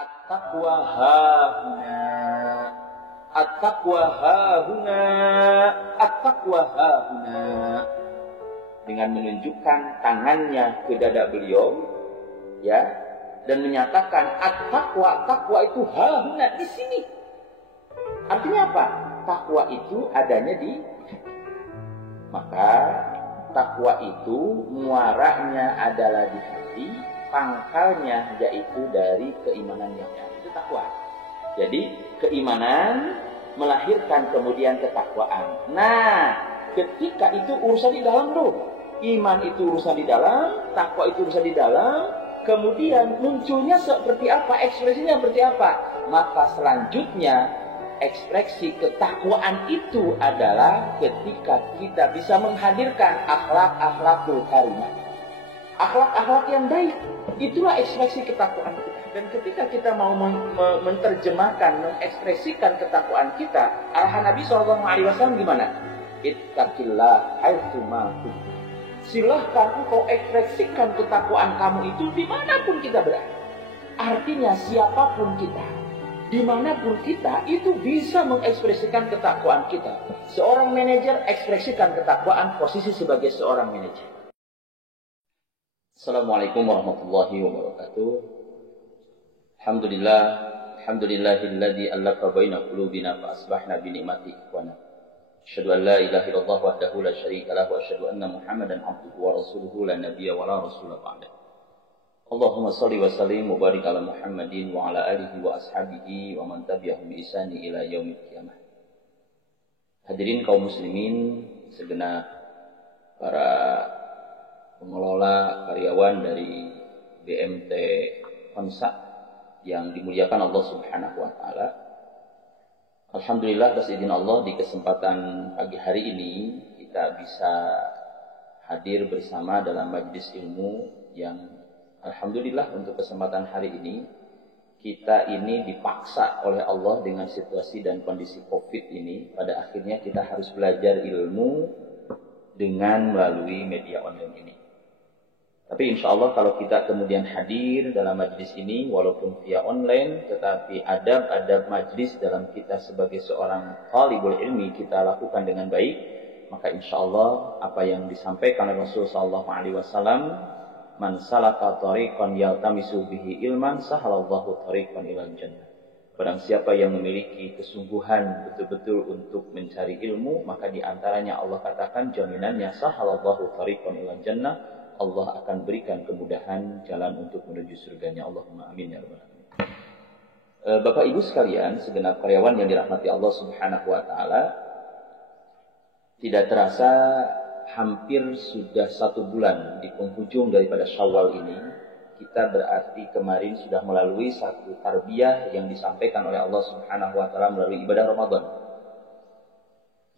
At-taqwa hahuna. At-taqwa hahuna. At-taqwa hahuna. Dengan menunjukkan tangannya ke dada beliau, ya, dan menyatakan at-taqwa, takwa itu hahuna, di sini. Artinya apa? Takwa itu adanya di, maka takwa itu muaranya adalah di hati, pangkalnya yaitu dari keimanan yang nyata. Itu takwa. Jadi keimanan melahirkan kemudian ketakwaan. Nah, ketika itu urusan di dalam tuh. Iman itu urusan di dalam, takwa itu urusan di dalam. Kemudian munculnya seperti apa, ekspresinya seperti apa. Maka selanjutnya ekspresi ketakwaan itu adalah ketika kita bisa menghadirkan akhlak-akhlakul karimah. Akhlak-akhlak yang baik, itulah ekspresi ketakwaan kita. Dan ketika kita mau menerjemahkan, mengekspresikan ketakwaan kita, arahan Nabi SAW gimana? Ittaqillah haitsu ma kuntum. Silahkan engkau ekspresikan ketakwaan kamu itu dimanapun kita berada. Artinya siapapun kita, dimanapun kita, itu bisa mengekspresikan ketakwaan kita. Seorang manajer ekspresikan ketakwaan posisi sebagai seorang manajer. Assalamualaikum warahmatullahi wabarakatuh. Alhamdulillah, alhamdulillahilladzi allafa baina qulubina fa asbahna bi ni'mati ikhwana. Asyhadu an la ilaha illallah wahdahu la syarika lahu wa asyhadu anna Muhammadan abduhu wa rasuluhu la nabiyya wa la rasula ba'da. Allahumma shalli wa sallim wa barik ala Muhammadin wa ala alihi wa ashabihi wa man tabi'ahum bi ihsani ila yaumil qiyamah. Hadirin kaum muslimin segenap, para pengelola, karyawan dari BMT Konsa yang dimuliakan Allah Subhanahu wa taala. Alhamdulillah atas izin Allah di kesempatan pagi hari ini kita bisa hadir bersama dalam majelis ilmu yang alhamdulillah untuk kesempatan hari ini kita ini dipaksa oleh Allah dengan situasi dan kondisi Covid ini. Pada akhirnya kita harus belajar ilmu dengan melalui media online ini. Tapi insya Allah kalau kita kemudian hadir dalam majlis ini walaupun via online, tetapi adab-adab majlis dalam kita sebagai seorang talibul ilmi kita lakukan dengan baik, maka insya Allah apa yang disampaikan oleh Rasulullah SAW, man salaka tariqan yaltamisu bihi ilman sahalallahu tariqan ilal jannah. Barang siapa yang memiliki kesungguhan betul-betul untuk mencari ilmu, maka diantaranya Allah katakan jaminannya sahalallahu tariqan ilal jannah, Allah akan berikan kemudahan jalan untuk menuju surganya. Allahumma amin ya rabbal alamin. Bapak Ibu sekalian, segenap karyawan yang dirahmati Allah Subhanahu wa taala, tidak terasa hampir sudah 1 bulan di penghujung daripada Syawal ini. Kita berarti kemarin sudah melalui satu tarbiyah yang disampaikan oleh Allah Subhanahu wa taala melalui ibadah Ramadan.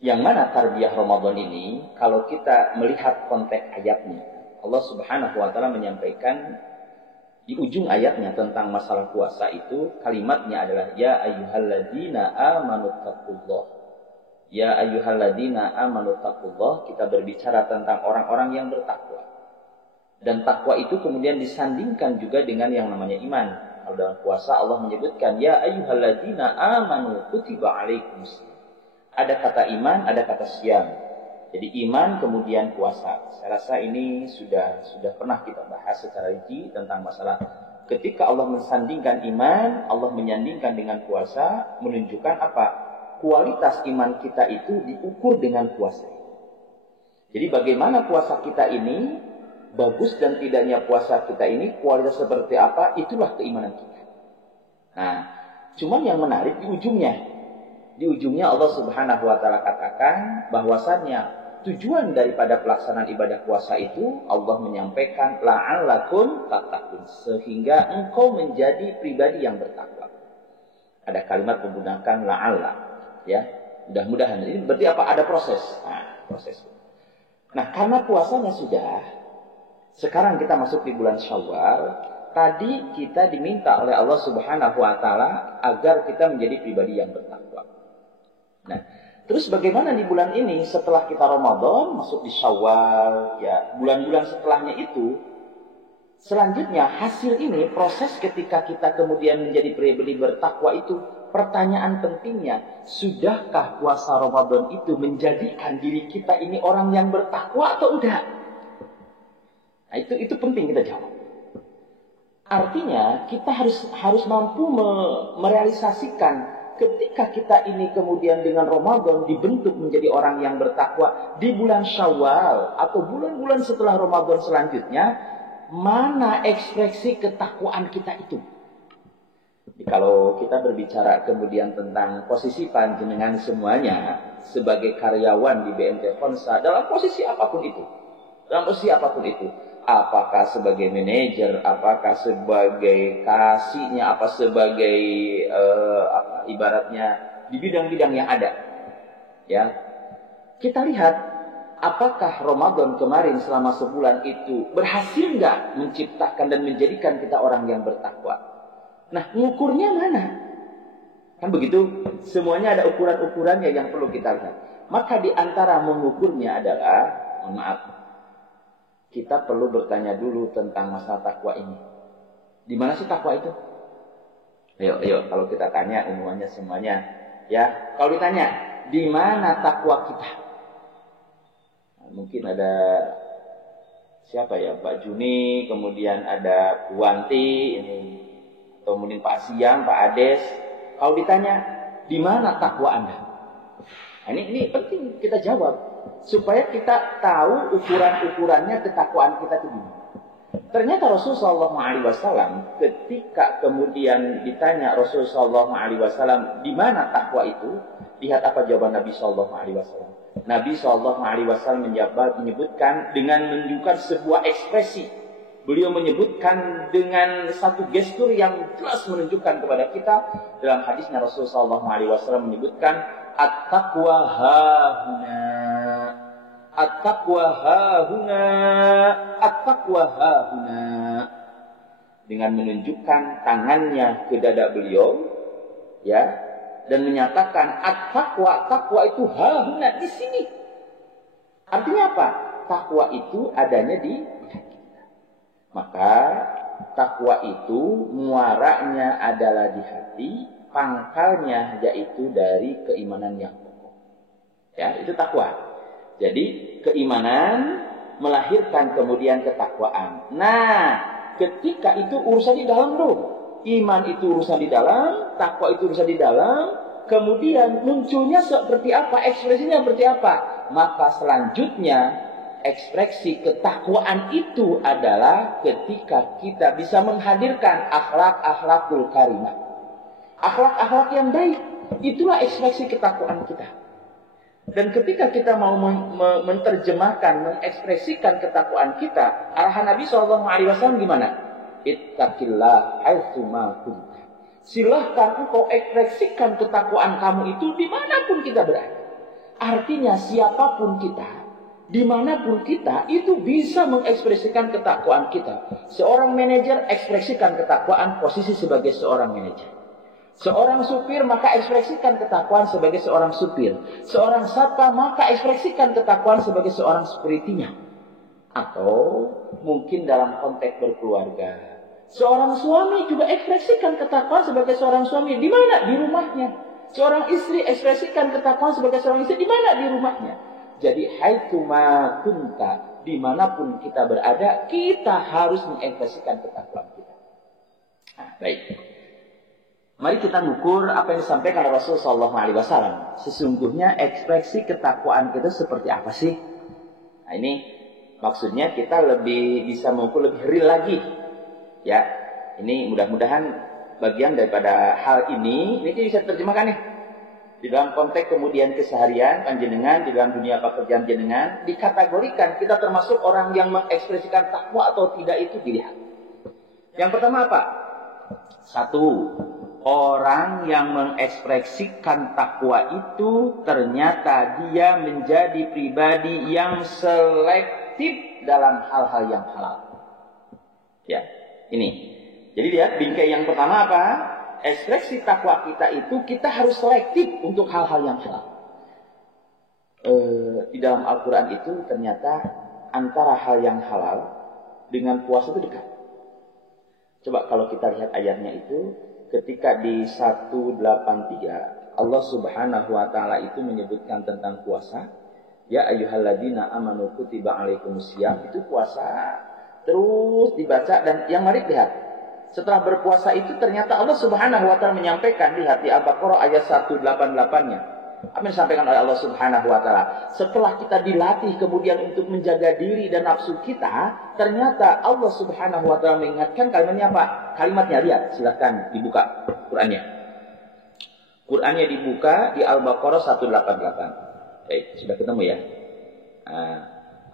Yang mana tarbiyah Ramadan ini, kalau kita melihat konteks ayatnya, Allah Subhanahu wa taala menyampaikan di ujung ayatnya tentang masalah puasa itu, kalimatnya adalah ya ayyuhalladzina amanu taqullah. Ya ayyuhalladzina amanu taqullah, kita berbicara tentang orang-orang yang bertakwa. Dan takwa itu kemudian disandingkan juga dengan yang namanya iman. Kalau dalam puasa Allah menyebutkan ya ayyuhalladzina amanu kutiba alaikumus. Ada kata iman, ada kata syiyam. Jadi iman kemudian puasa. Saya rasa ini sudah pernah kita bahas secara rinci tentang masalah ketika Allah mensandingkan iman, Allah menyandingkan dengan puasa, menunjukkan apa? Kualitas iman kita itu diukur dengan puasa. Jadi bagaimana puasa kita ini, bagus dan tidaknya puasa kita ini, kualitas seperti apa, itulah keimanan kita. Nah, cuman yang menarik di ujungnya. Di ujungnya Allah Subhanahu wa taala katakan bahwasannya tujuan daripada pelaksanaan ibadah puasa itu Allah menyampaikan la'allakum tattaqun, sehingga engkau menjadi pribadi yang bertakwa. Ada kalimat menggunakan la'alla, ya. Mudah-mudahan. Ini berarti apa? Ada proses. Nah, proses. Nah, karena puasanya sudah, sekarang kita masuk di bulan Syawal, tadi kita diminta oleh Allah Subhanahu wa taala agar kita menjadi pribadi yang bertakwa. Nah, terus bagaimana di bulan ini setelah kita Ramadan masuk di Syawal, ya bulan-bulan setelahnya itu Selanjutnya hasil ini, proses ketika kita kemudian menjadi pribadi bertakwa itu, pertanyaan pentingnya, sudahkah puasa Ramadan itu menjadikan diri kita ini orang yang bertakwa atau enggak? Nah, itu penting kita jawab. Artinya kita harus mampu merealisasikan ketika kita ini kemudian dengan Ramadan dibentuk menjadi orang yang bertakwa di bulan Syawal atau bulan-bulan setelah Ramadan selanjutnya, mana ekspresi ketakwaan kita itu? Jadi, kalau kita berbicara kemudian tentang posisi panjenengan semuanya sebagai karyawan di BMT Fonsa dalam posisi apapun itu, apakah sebagai manajer, apakah sebagai kasihnya, apa sebagai ibaratnya di bidang-bidang yang ada, ya, kita lihat apakah Ramadan kemarin selama sebulan itu berhasil nggak menciptakan dan menjadikan kita orang yang bertakwa? Nah, ngukurnya mana? Kan begitu, semuanya ada ukuran-ukurannya yang perlu kita lihat. Maka di antara mengukurnya adalah, mohon maaf, kita perlu bertanya dulu tentang masalah takwa ini. Di mana sih takwa itu? Ayo, kalau kita tanya umumannya semuanya, ya. Kalau ditanya, di mana takwa kita? Mungkin ada siapa ya, Pak Juni, kemudian ada Bu Wanti, ini, atau mungkin Pak Siang, Pak Ades. Kalau ditanya, di mana takwa Anda? Nah, ini penting kita jawab supaya kita tahu ukuran-ukurannya ketakwaan kita itu gimana. Ternyata Rasulullah SAW ketika kemudian ditanya Rasulullah SAW di mana takwa itu, lihat apa jawaban Nabi SAW. Nabi SAW menyebutkan dengan menunjukkan sebuah ekspresi. Beliau menyebutkan dengan satu gestur yang jelas menunjukkan kepada kita. Dalam hadisnya Rasulullah SAW menyebutkan at-taqwa hahuna, at-taqwa hahuna, at-taqwa hahuna. Dengan menunjukkan tangannya ke dada beliau, ya, dan menyatakan at-taqwa, takwa itu hahuna, di sini. Artinya apa? Takwa itu adanya di hati kita. Maka takwa itu muaranya adalah di hati, pangkalnya yaitu dari keimanan yang pokok. Ya, itu takwa. Jadi keimanan melahirkan kemudian ketakwaan. Nah, ketika itu urusan di dalam loh. Iman itu urusan di dalam, takwa itu urusan di dalam, kemudian munculnya seperti apa, ekspresinya seperti apa. Maka selanjutnya ekspresi ketakwaan itu adalah ketika kita bisa menghadirkan akhlak-akhlakul karimah. Akhlak-akhlak yang baik, itulah ekspresi ketakwaan kita. Dan ketika kita mau menerjemahkan, mengekspresikan ketakwaan kita, arahan Nabi SAW gimana? Ittaqillah haitsuma kunta. Silahkan engkau ekspresikan ketakwaan kamu itu dimanapun kita berada. Artinya siapapun kita, dimanapun kita, itu bisa mengekspresikan ketakwaan kita. Seorang manajer ekspresikan ketakwaan posisi sebagai seorang manajer. Seorang supir maka ekspresikan ketakwaan sebagai seorang supir. Seorang satpam maka ekspresikan ketakwaan sebagai seorang security-nya. Atau mungkin dalam konteks berkeluarga. Seorang suami juga ekspresikan ketakwaan sebagai seorang suami. Di mana? Di rumahnya. Seorang istri ekspresikan ketakwaan sebagai seorang istri. Di mana? Di rumahnya. Jadi haitsuma kunta, dimanapun kita berada, kita harus mengekspresikan ketakwaan kita. Nah, baik. Mari kita mengukur apa yang disampaikan Rasulullah SAW. Sesungguhnya ekspresi ketakwaan kita seperti apa sih? Nah, ini maksudnya kita lebih bisa mengukur lebih real lagi. Ya, ini mudah-mudahan bagian daripada hal ini bisa terjemahkan nih. Di dalam konteks kemudian keseharian panjenengan, di dalam dunia pekerjaan jenengan, dikategorikan kita termasuk orang yang mengekspresikan takwa atau tidak itu dilihat. Yang pertama apa? Satu, orang yang mengekspresikan takwa itu ternyata dia menjadi pribadi yang selektif dalam hal-hal yang halal. Ya, ini. Jadi lihat bingkai yang pertama apa? Ekspresi takwa kita itu kita harus selektif untuk hal-hal yang halal. Di dalam Al-Quran itu ternyata antara hal yang halal dengan puasa itu dekat. Coba kalau kita lihat ayatnya itu, ketika di 183 Allah Subhanahu wa taala itu menyebutkan tentang puasa, ya ayyuhalladzina amanu kutiba alaikumusiyam, itu puasa. Terus dibaca dan yang mari lihat, setelah berpuasa itu ternyata Allah Subhanahu wa taala menyampaikan, lihat di Al-Baqarah ayat 188-nya. Apa yang disampaikan oleh Allah Subhanahu wa taala? Setelah kita dilatih kemudian untuk menjaga diri dan nafsu kita, ternyata Allah Subhanahu wa taala mengingatkan kalimatnya apa? Kalimatnya lihat, silakan dibuka Qur'annya. Qur'annya dibuka di Al-Baqarah 188. Sudah ketemu ya?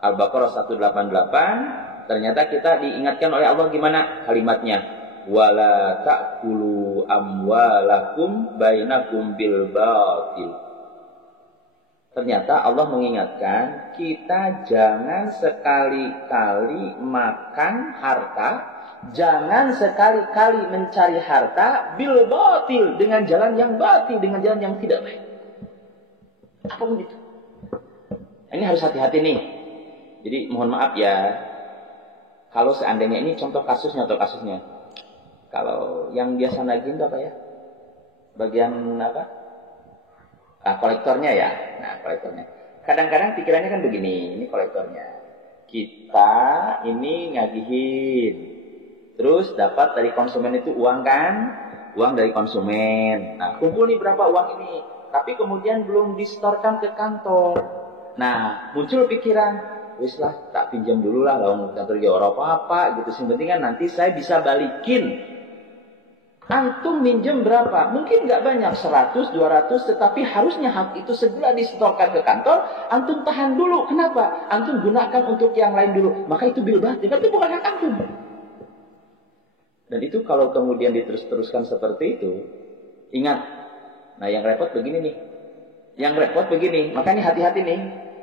Al-Baqarah 188, ternyata kita diingatkan oleh Allah gimana kalimatnya? Wala ta'kulu amwalakum bainakum bil batil. Ternyata Allah mengingatkan kita jangan sekali-kali makan harta, jangan sekali-kali mencari harta bil batil, dengan jalan yang batil, dengan jalan yang tidak baik. Apa begitu? Ini harus hati-hati nih. Jadi mohon maaf ya, kalau seandainya ini contoh kasusnya. Kalau yang biasa nagih itu apa ya? Bagian apa? Kolektornya ya. Nah, kolektornya. Kadang-kadang pikirannya kan begini, ini kolektornya. Kita ini ngagihin. Terus dapat dari konsumen itu uang kan? Uang dari konsumen. Nah, kumpul nih berapa uang ini. Tapi kemudian belum disetorkan ke kantor. Nah, muncul pikiran, wis lah, tak pinjam dulu lah, lawan kantor ya apa-apa gitu. Yang penting kan nanti saya bisa balikin. Antum minjem berapa? Mungkin nggak banyak, 100, 200, tetapi harusnya hak itu segera disetorkan ke kantor. Antum tahan dulu. Kenapa? Antum gunakan untuk yang lain dulu. Maka itu bil batil. Itu bukan hak antum. Dan itu kalau kemudian diterus-teruskan seperti itu, ingat. Nah, yang repot begini nih. Makanya hati-hati nih.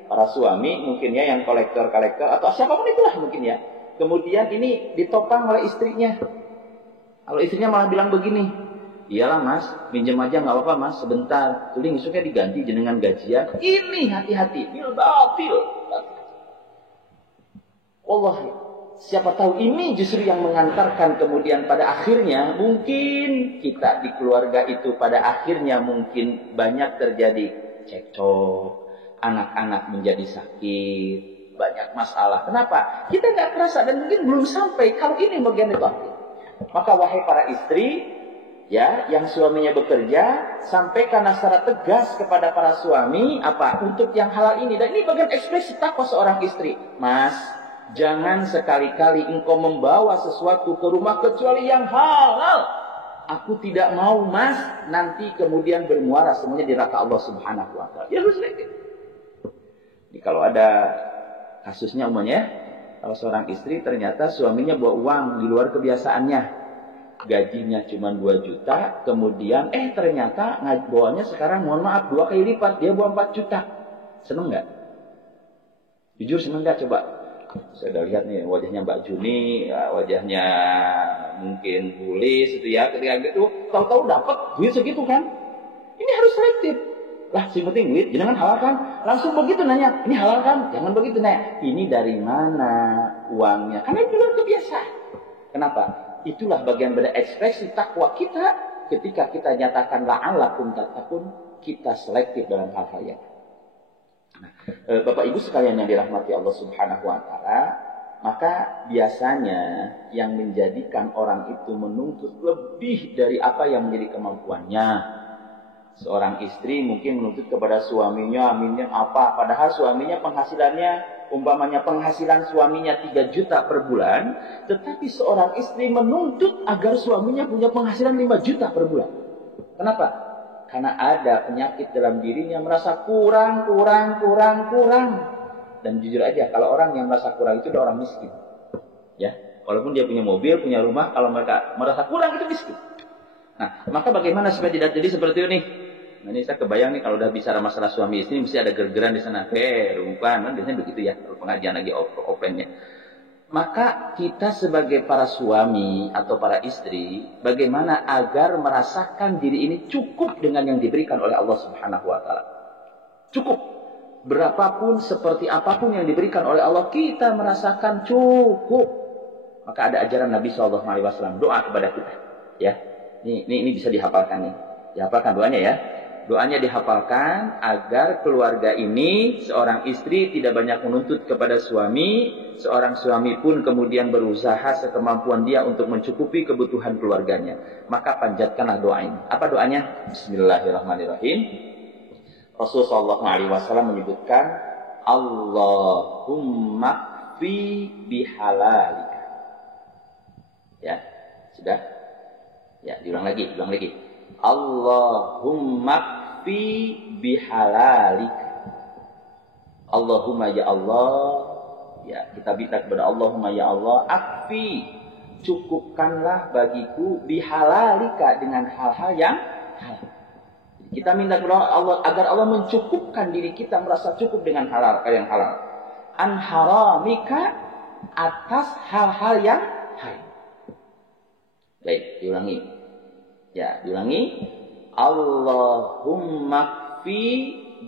Para suami mungkin ya, yang kolektor-kolektor atau siapapun itulah mungkin ya. Kemudian ini ditopang oleh istrinya. Kalau istrinya malah bilang begini, iyalah mas, minjem aja nggak apa-apa mas, sebentar. Tuling isuknya diganti jenengan gajian. Ini hati-hati, bil batil. Wallahi, siapa tahu ini justru yang mengantarkan kemudian pada akhirnya mungkin kita di keluarga itu pada akhirnya mungkin banyak terjadi cekcok, anak-anak menjadi sakit, banyak masalah. Kenapa? Kita nggak terasa dan mungkin belum sampai kalau ini bagian itu. Maka wahai para istri, ya, yang suaminya bekerja, sampaikan secara tegas kepada para suami apa untuk yang halal ini. Dan ini bagian ekspresi takwa seorang istri. Mas, jangan sekali-kali engkau membawa sesuatu ke rumah kecuali yang halal. Aku tidak mau mas, nanti kemudian bermuara semuanya di neraka Allah Subhanahu wa taala. Ya harus gitu. Ini kalau ada kasusnya umumnya. Kalau seorang istri ternyata suaminya bawa uang di luar kebiasaannya. Gajinya cuma 2 juta. Kemudian ternyata bawanya sekarang mohon maaf 2 kali lipat. Dia bawa 4 juta. Seneng gak? Jujur seneng gak? Coba. Saya udah lihat nih wajahnya Mbak Juni. Wajahnya mungkin tulis itu ya. Ketika gitu tahu-tahu dapat duit segitu kan. Ini harus selektif. Lah, si penting duit, jangan halal kan? Langsung begitu nanya, ini halal kan? Jangan begitu nanya, ini dari mana uangnya? Karena itu luar kebiasaan. Kenapa? Itulah bagian dari ekspresi takwa kita ketika kita nyatakan la'allakum tattaqun, kita selektif dalam hal-hal yang. Nah, Bapak Ibu sekalian yang dirahmati Allah Subhanahu wa taala, maka biasanya yang menjadikan orang itu menuntut lebih dari apa yang menjadi kemampuannya. Seorang istri mungkin menuntut kepada suaminya, aminnya apa? Padahal suaminya penghasilannya, umpamanya penghasilan suaminya 3 juta per bulan. Tetapi seorang istri menuntut agar suaminya punya penghasilan 5 juta per bulan. Kenapa? Karena ada penyakit dalam dirinya merasa kurang. Dan jujur aja, kalau orang yang merasa kurang itu adalah orang miskin. Ya, walaupun dia punya mobil, punya rumah, kalau mereka merasa kurang itu miskin. Nah, maka bagaimana supaya tidak jadi seperti ini? Nah, ini saya kebayang nih kalau udah bicara masalah suami istri mesti ada gergeran di sana. Rumpan, kan biasanya begitu ya kalau pengajian lagi offline-nya. Maka kita sebagai para suami atau para istri, bagaimana agar merasakan diri ini cukup dengan yang diberikan oleh Allah Subhanahu wa taala. Cukup. Berapapun seperti apapun yang diberikan oleh Allah, kita merasakan cukup. Maka ada ajaran Nabi SAW, doa kepada kita. Ya, ini bisa dihafalkan nih. Dihafalkan doanya ya. Doanya dihafalkan agar keluarga ini, seorang istri tidak banyak menuntut kepada suami, seorang suami pun kemudian berusaha sekemampuan dia untuk mencukupi kebutuhan keluarganya. Maka panjatkanlah doa ini. Apa doanya? Bismillahirrahmanirrahim. Rasulullah SAW menyebutkan, Allahumma fi bihalalika. Ya, sudah? Ya, diulang lagi. Allahumma fi bihalalika. Allahumma ya Allah, ya kita minta kepada Allahumma ya Allah, akfi, cukupkanlah bagiku bihalalika dengan hal-hal yang halal. Kita minta kepada Allah agar Allah mencukupkan diri kita merasa cukup dengan halal yang halal. An haramika, atas hal-hal yang haram. Baik, diulangi. Ya, diulangi. Allahumma fi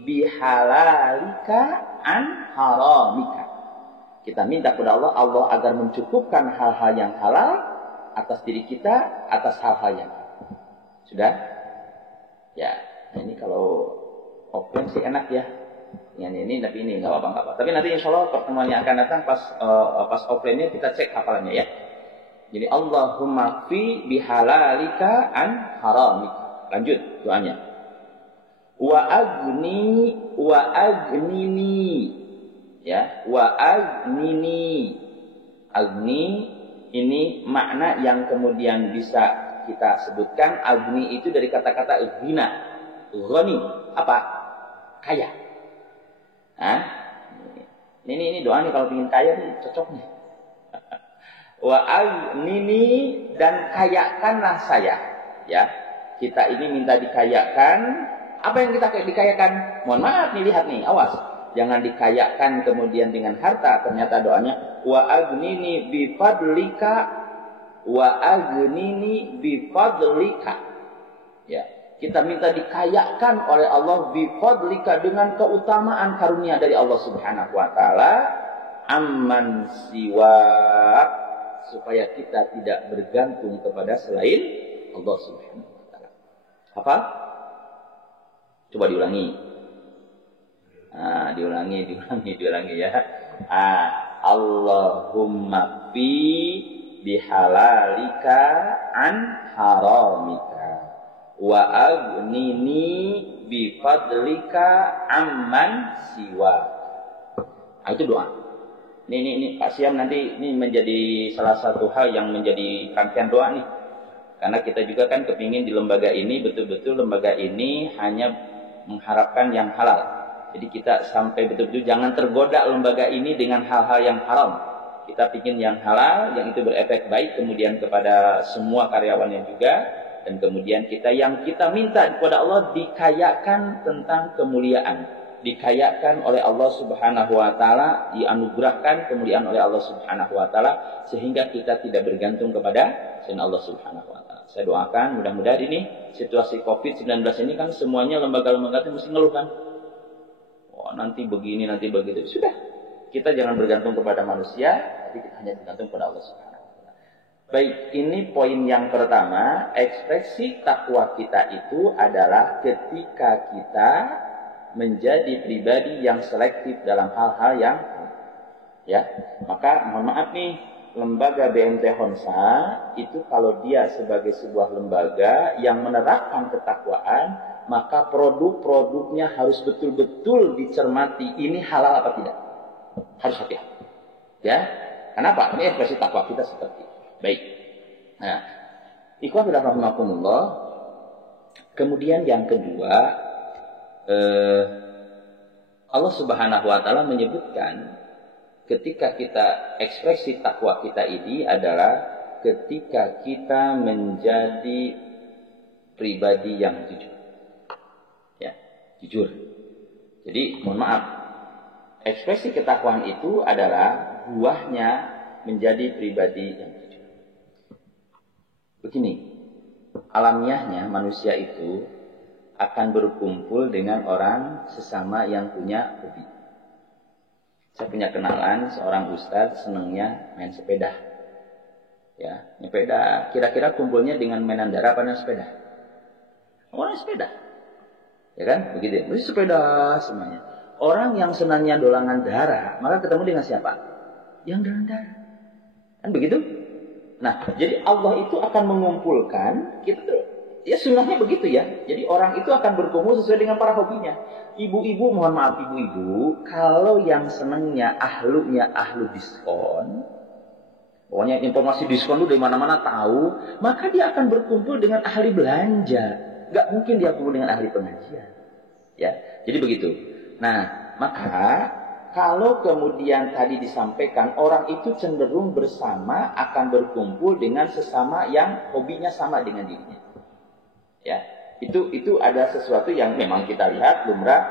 bihalalika an haramika. Kita minta kepada Allah, Allah agar mencukupkan hal-hal yang halal atas diri kita, atas hal-hal yang halal. Sudah? Ya, ini kalau offline sih enak ya. Ini tapi ini nggak apa-apa. Tapi nanti insya Allah pertemuannya akan datang pas offline-nya kita cek hafalannya ya. Jadi Allahumma fi bihalalika an haramika. Lanjut doanya. Wa agnini. Ya, wa agnini. Agni ini makna yang kemudian bisa kita sebutkan. Agni itu dari kata-kata ghina. Ghani apa? Kaya. Hah? Ini doa nih kalau ingin kaya nih cocok nih. Wa agnini, dan kayakanlah saya. Ya, kita ini minta dikayakan. Apa yang kita dikayakan? Mohon maaf nih, lihat nih, awas. Jangan dikayakan kemudian dengan harta. Ternyata doanya wa agnini bifadlika, wa agnini bifadlika. Ya, kita minta dikayakan oleh Allah bifadlika, dengan keutamaan karunia dari Allah Subhanahu wa taala, amman siwa, supaya kita tidak bergantung kepada selain Allah Subhanahu wa taala. Apa? Coba diulangi. Diulangi ya. Allahumma fi bihalalika an haramika, wa aghnini bifadlika amman siwa. Itu doa. Ini Pak Siam nanti ini menjadi salah satu hal yang menjadi rangkaian doa nih. Karena kita juga kan kepingin di lembaga ini betul-betul lembaga ini hanya mengharapkan yang halal. Jadi kita sampai betul-betul jangan tergoda lembaga ini dengan hal-hal yang haram. Kita pingin yang halal, yang itu berefek baik kemudian kepada semua karyawannya juga. Dan kemudian yang kita minta kepada Allah dikayakan tentang kemuliaan. Dikayakan oleh Allah Subhanahu wa taala, dianugerahkan kemuliaan oleh Allah Subhanahu wa taala, sehingga kita tidak bergantung kepada selain Allah Subhanahu wa taala. Saya doakan mudah-mudahan ini situasi Covid-19 ini kan semuanya lembaga-lembaga itu mesti ngeluh kan. Oh, nanti begini, nanti begitu. Sudah. Kita jangan bergantung kepada manusia, tapi kita hanya bergantung kepada Allah Subhanahu wa taala. Baik, ini poin yang pertama, ekspresi takwa kita itu adalah ketika kita menjadi pribadi yang selektif dalam hal-hal yang ya. Maka mohon maaf nih, lembaga BMT Honsa itu kalau dia sebagai sebuah lembaga yang menerapkan ketakwaan, maka produk-produknya harus betul-betul dicermati ini halal apa tidak. Harus hati-hati. Ya. Kenapa? Ini ekspresi takwa kita seperti itu. Baik. Nah, ikhwan rahimakumullah. Kemudian yang kedua, Allah Subhanahu wa taala menyebutkan ketika kita ekspresi takwa kita ini adalah ketika kita menjadi pribadi yang jujur. Ya, jujur. Jadi, mohon maaf. Ekspresi ketakwaan itu adalah buahnya menjadi pribadi yang jujur. Begini, alamiahnya manusia itu akan berkumpul dengan orang sesama yang punya hobi. Saya punya kenalan seorang ustadz senangnya main sepeda. Ya, sepeda. Kira-kira kumpulnya dengan mainan dara apa dengan sepeda? Orang sepeda. Ya kan? Begitu. Jadi sepeda semuanya. Orang yang senangnya dolangan dara, maka ketemu dengan siapa? Yang dolangan dara. Kan begitu? Nah, jadi Allah itu akan mengumpulkan kita tuh. Ya sunnahnya begitu ya. Jadi orang itu akan berkumpul sesuai dengan para hobinya. Ibu-ibu, mohon maaf ibu-ibu, kalau yang senangnya ahlu diskon, pokoknya informasi diskon itu dari mana-mana tahu, maka dia akan berkumpul dengan ahli belanja. Gak mungkin dia kumpul dengan ahli pengajian. Ya, jadi begitu. Nah, maka kalau kemudian tadi disampaikan orang itu cenderung bersama akan berkumpul dengan sesama yang hobinya sama dengan dirinya. Ya, itu ada sesuatu yang memang kita lihat lumrah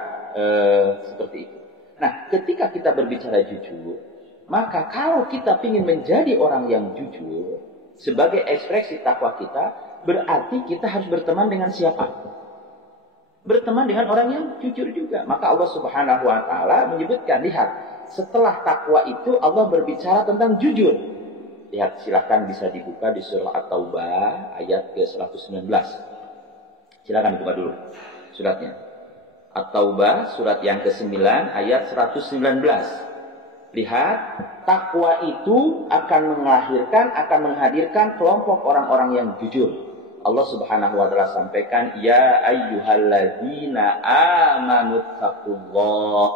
seperti itu. Nah, ketika kita berbicara jujur, maka kalau kita ingin menjadi orang yang jujur sebagai ekspresi takwa kita, berarti kita harus berteman dengan siapa? Berteman dengan orang yang jujur juga. Maka Allah Subhanahu wa taala menyebutkan, lihat, setelah takwa itu Allah berbicara tentang jujur. Lihat, silakan bisa dibuka di surah At-Taubah ayat ke-119. Silakan dibuka dulu suratnya. At-Taubah surat yang ke-9 ayat 119. Lihat, takwa itu akan menghadirkan kelompok orang-orang yang jujur. Allah Subhanahu wa taala sampaikan, ya ayyuhalladzina amanu taqullah.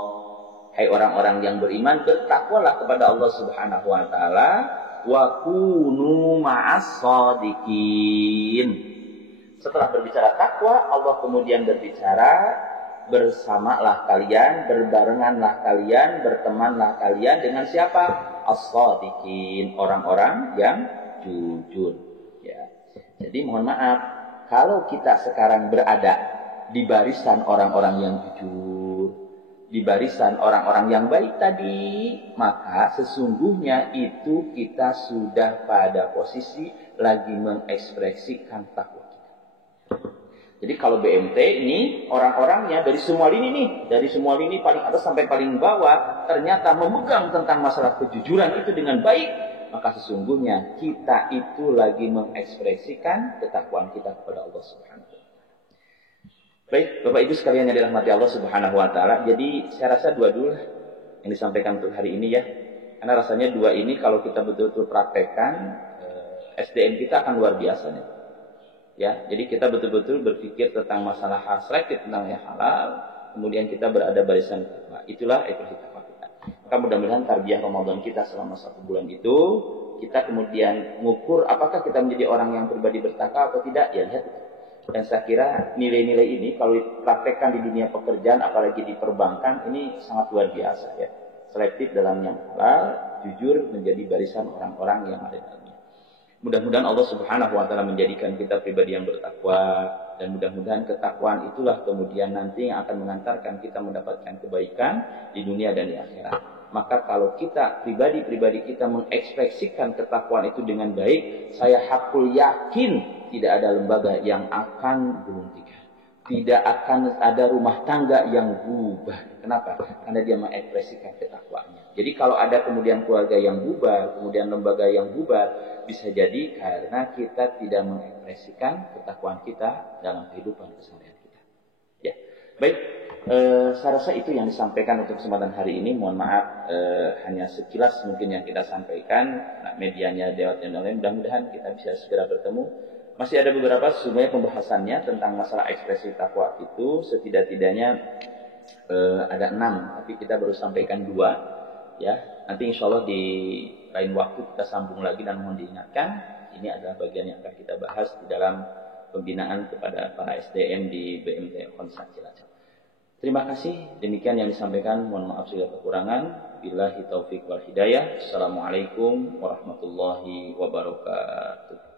Hai orang-orang yang beriman, bertakwalah kepada Allah Subhanahu wa taala wa kunu ma'as shadiqin. Setelah berbicara takwa, Allah kemudian berbicara, bersamalah kalian, berbarenganlah kalian, bertemanlah kalian dengan siapa? As-shadiqin, orang-orang yang jujur. Ya. Jadi mohon maaf, kalau kita sekarang berada di barisan orang-orang yang jujur, di barisan orang-orang yang baik tadi, maka sesungguhnya itu kita sudah pada posisi lagi mengekspresikan takwa. Jadi kalau BMT ini orang-orangnya dari semua lini paling atas sampai paling bawah ternyata memegang tentang masalah kejujuran itu dengan baik, maka sesungguhnya kita itu lagi mengekspresikan ketakwaan kita kepada Allah Subhanahu wa taala. Baik, Bapak Ibu sekalian yang dirahmati Allah Subhanahu wa taala. Jadi saya rasa dua dulu yang disampaikan untuk hari ini ya. Karena rasanya dua ini kalau kita betul-betul praktekkan, SDM kita akan luar biasa nih. Ya, jadi kita betul-betul berpikir tentang masalah hal selektif tentang yang halal, kemudian kita berada barisan takwa. Itulah ekspresi takwa kita. Maka mudah-mudahan tarbiyah Ramadan kita selama 1 bulan itu, kita kemudian mengukur apakah kita menjadi orang yang pribadi bertakwa atau tidak. Ya lihat. Dan saya kira nilai-nilai ini kalau dipraktekkan di dunia pekerjaan, apalagi di perbankan, ini sangat luar biasa ya. Selektif dalam yang halal, jujur menjadi barisan orang-orang yang ada dalam. Mudah-mudahan Allah Subhanahu wa taala menjadikan kita pribadi yang bertakwa, dan mudah-mudahan ketakwaan itulah kemudian nanti yang akan mengantarkan kita mendapatkan kebaikan di dunia dan di akhirat. Maka kalau kita pribadi-pribadi kita mengekspresikan ketakwaan itu dengan baik, saya hakul yakin tidak ada lembaga yang akan gulung tikar. Tidak akan ada rumah tangga yang bubar. Kenapa? Karena dia mengekspresikan ketakwaannya. Jadi kalau ada kemudian keluarga yang bubar, kemudian lembaga yang bubar, bisa jadi karena kita tidak mengekspresikan ketakwaan kita dalam kehidupan keseharian kita. Ya, baik. Saya rasa itu yang disampaikan untuk kesempatan hari ini. Mohon maaf, hanya sekilas mungkin yang kita sampaikan. Nah, medianya Dewat yang lain. Mudah-mudahan kita bisa segera bertemu. Masih ada beberapa sumber pembahasannya tentang masalah ekspresi takwa itu. Setidak-tidaknya ada 6, tapi kita baru sampaikan 2. Ya, nanti insya Allah di lain waktu kita sambung lagi, dan mohon diingatkan ini adalah bagian yang akan kita bahas di dalam pembinaan kepada para SDM di BMT Konsat Cilacap. Terima kasih, demikian yang disampaikan. Mohon maaf segala kekurangan. Billahi taufik wal hidayah. Assalamualaikum warahmatullahi wabarakatuh.